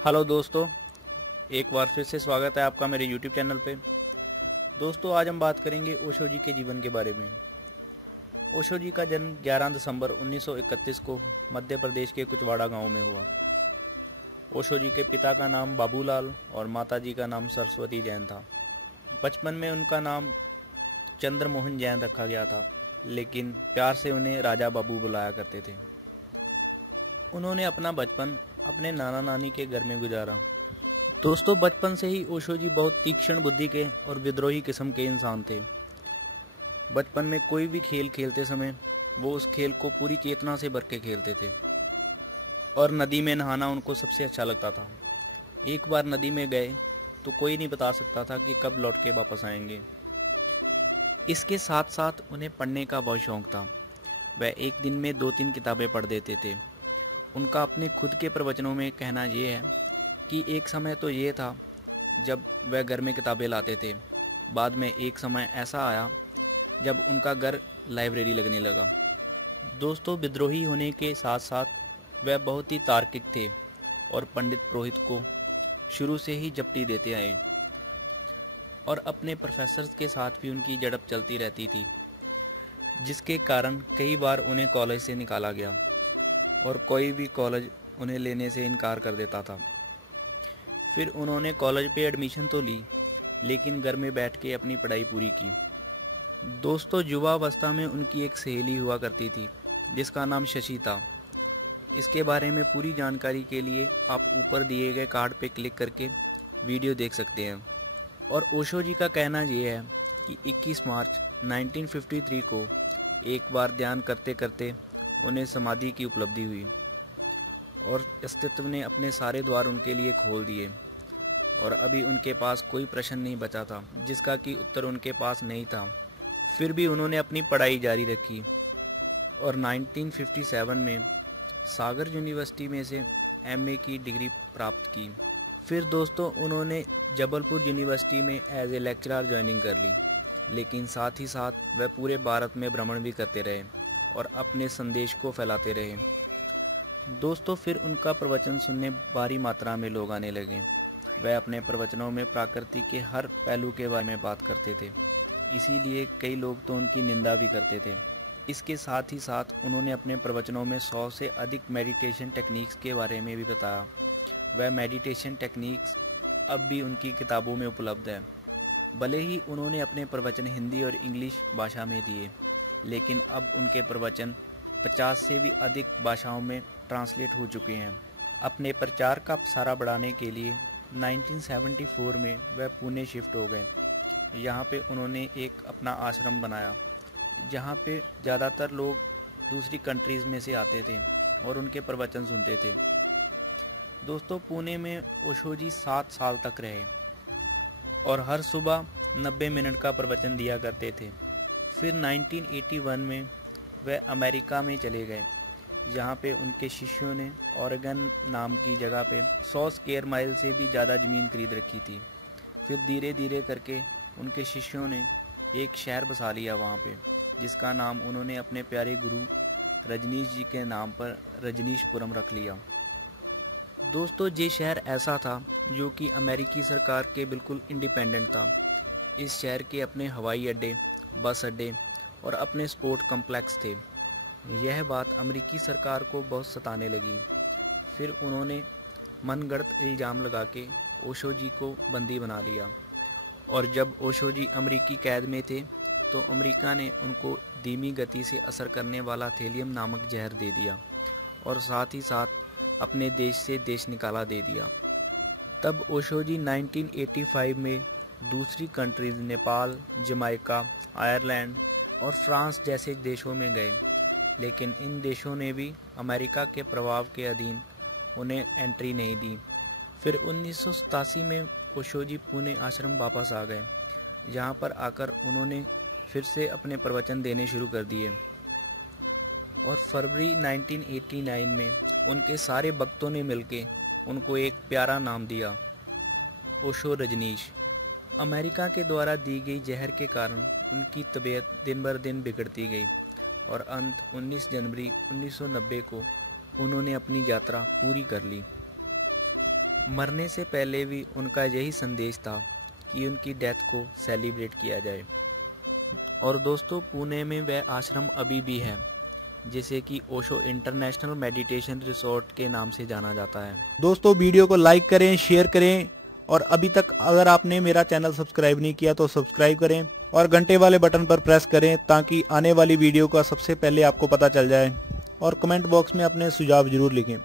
Hello दोस्तों, एक बार फिर से स्वागत है आपका मेरे यूट्यूब चैनल पे। दोस्तों, आज हम बात करेंगे ओशो जी के जीवन के बारे में। ओशो जी का जन्म 11 दिसंबर 1931 को मध्य प्रदेश के कुचवाड़ा गांव में हुआ। ओशो जी के पिता का नाम बाबूलाल और माता जी का नाम सरस्वती जैन था। बचपन में उनका नाम चंद्रमोहन जैन रखा गया था, लेकिन प्यार से उन्हें राजा बाबू बुलाया करते थे। उन्होंने अपना बचपन अपने नाना नानी के घर में गुजारा। दोस्तों, बचपन से ही ओशो जी बहुत तीक्ष्ण बुद्धि के और विद्रोही किस्म के इंसान थे। बचपन में कोई भी खेल खेलते समय वो उस खेल को पूरी चेतना से भर के खेलते थे और नदी में नहाना उनको सबसे अच्छा लगता था। एक बार नदी में गए तो कोई नहीं बता सकता था कि कब लौट के वापस आएंगे। इसके साथ साथ उन्हें पढ़ने का बहुत शौक था। वह एक दिन में 2-3 किताबें पढ़ देते थे। उनका अपने खुद के प्रवचनों में कहना ये है कि एक समय तो ये था जब वह घर में किताबें लाते थे। बाद में एक समय ऐसा आया जब उनका घर लाइब्रेरी लगने लगा। दोस्तों, विद्रोही होने के साथ साथ वह बहुत ही तार्किक थे और पंडित पुरोहित को शुरू से ही जपटी देते आए और अपने प्रोफेसर्स के साथ भी उनकी झड़प चलती रहती थी, जिसके कारण कई बार उन्हें कॉलेज से निकाला गया और कोई भी कॉलेज उन्हें लेने से इनकार कर देता था। फिर उन्होंने कॉलेज पे एडमिशन तो ली, लेकिन घर में बैठ के अपनी पढ़ाई पूरी की। दोस्तों, युवावस्था में उनकी एक सहेली हुआ करती थी जिसका नाम शशि था। इसके बारे में पूरी जानकारी के लिए आप ऊपर दिए गए कार्ड पे क्लिक करके वीडियो देख सकते हैं। और ओशो जी का कहना ये है कि 21 मार्च 1953 को एक बार ध्यान करते करते उन्हें समाधि की उपलब्धि हुई और अस्तित्व ने अपने सारे द्वार उनके लिए खोल दिए और अभी उनके पास कोई प्रश्न नहीं बचा था जिसका कि उत्तर उनके पास नहीं था। फिर भी उन्होंने अपनी पढ़ाई जारी रखी और 1957 में सागर यूनिवर्सिटी में से एमए की डिग्री प्राप्त की। फिर दोस्तों, उन्होंने जबलपुर यूनिवर्सिटी में एज ए लेक्चरर ज्वाइनिंग कर ली, लेकिन साथ ही साथ वह पूरे भारत में भ्रमण भी करते रहे और अपने संदेश को फैलाते रहे। दोस्तों, फिर उनका प्रवचन सुनने भारी मात्रा में लोग आने लगे। वह अपने प्रवचनों में प्रकृति के हर पहलू के बारे में बात करते थे, इसीलिए कई लोग तो उनकी निंदा भी करते थे। इसके साथ ही साथ उन्होंने अपने प्रवचनों में 100 से अधिक मेडिटेशन टेक्निक्स के बारे में भी बताया। वह मेडिटेशन टेक्निक्स अब भी उनकी किताबों में उपलब्ध है। भले ही उन्होंने अपने प्रवचन हिंदी और इंग्लिश भाषा में दिए, लेकिन अब उनके प्रवचन 50 से भी अधिक भाषाओं में ट्रांसलेट हो चुके हैं। अपने प्रचार का पसारा बढ़ाने के लिए 1974 में वह पुणे शिफ्ट हो गए। यहाँ पे उन्होंने एक अपना आश्रम बनाया, जहाँ पे ज़्यादातर लोग दूसरी कंट्रीज़ में से आते थे और उनके प्रवचन सुनते थे। दोस्तों, पुणे में ओशो जी 7 साल तक रहे और हर सुबह 90 मिनट का प्रवचन दिया करते थे। फिर 1981 में वह अमेरिका में चले गए, जहाँ पे उनके शिष्यों ने ओरेगन नाम की जगह पे 100 स्क्वायर माइल से भी ज़्यादा ज़मीन खरीद रखी थी। फिर धीरे धीरे करके उनके शिष्यों ने एक शहर बसा लिया वहाँ पे, जिसका नाम उन्होंने अपने प्यारे गुरु रजनीश जी के नाम पर रजनीशपुरम रख लिया। दोस्तों, ये शहर ऐसा था जो कि अमेरिकी सरकार के बिल्कुल इंडिपेंडेंट था। इस शहर के अपने हवाई अड्डे, बस अड्डे और अपने स्पोर्ट कॉम्प्लेक्स थे। यह बात अमेरिकी सरकार को बहुत सताने लगी। फिर उन्होंने मनगढ़ंत इल्ज़ाम लगा के ओशो जी को बंदी बना लिया और जब ओशो जी अमेरिकी कैद में थे तो अमेरिका ने उनको धीमी गति से असर करने वाला थैलियम नामक जहर दे दिया और साथ ही साथ अपने देश से देश निकाला दे दिया। तब ओशो जी 1985 में दूसरी कंट्रीज़ नेपाल, जमाइका, आयरलैंड और फ्रांस जैसे देशों में गए, लेकिन इन देशों ने भी अमेरिका के प्रभाव के अधीन उन्हें एंट्री नहीं दी। फिर 1987 में ओशो जी पुणे आश्रम वापस आ गए, जहाँ पर आकर उन्होंने फिर से अपने प्रवचन देने शुरू कर दिए और फरवरी 1989 में उनके सारे भक्तों ने मिलके उनको एक प्यारा नाम दिया, ओशो रजनीश। अमेरिका के द्वारा दी गई जहर के कारण उनकी तबीयत दिन बर दिन बिगड़ती गई और अंत 19 जनवरी 1990 को उन्होंने अपनी यात्रा पूरी कर ली। मरने से पहले भी उनका यही संदेश था कि उनकी डेथ को सेलिब्रेट किया जाए। और दोस्तों, पुणे में वह आश्रम अभी भी है, जिसे कि ओशो इंटरनेशनल मेडिटेशन रिसोर्ट के नाम से जाना जाता है। दोस्तों, वीडियो को लाइक करें, शेयर करें, और अभी तक अगर आपने मेरा चैनल सब्सक्राइब नहीं किया तो सब्सक्राइब करें और घंटे वाले बटन पर प्रेस करें ताकि आने वाली वीडियो का सबसे पहले आपको पता चल जाए। और कमेंट बॉक्स में अपने सुझाव जरूर लिखें।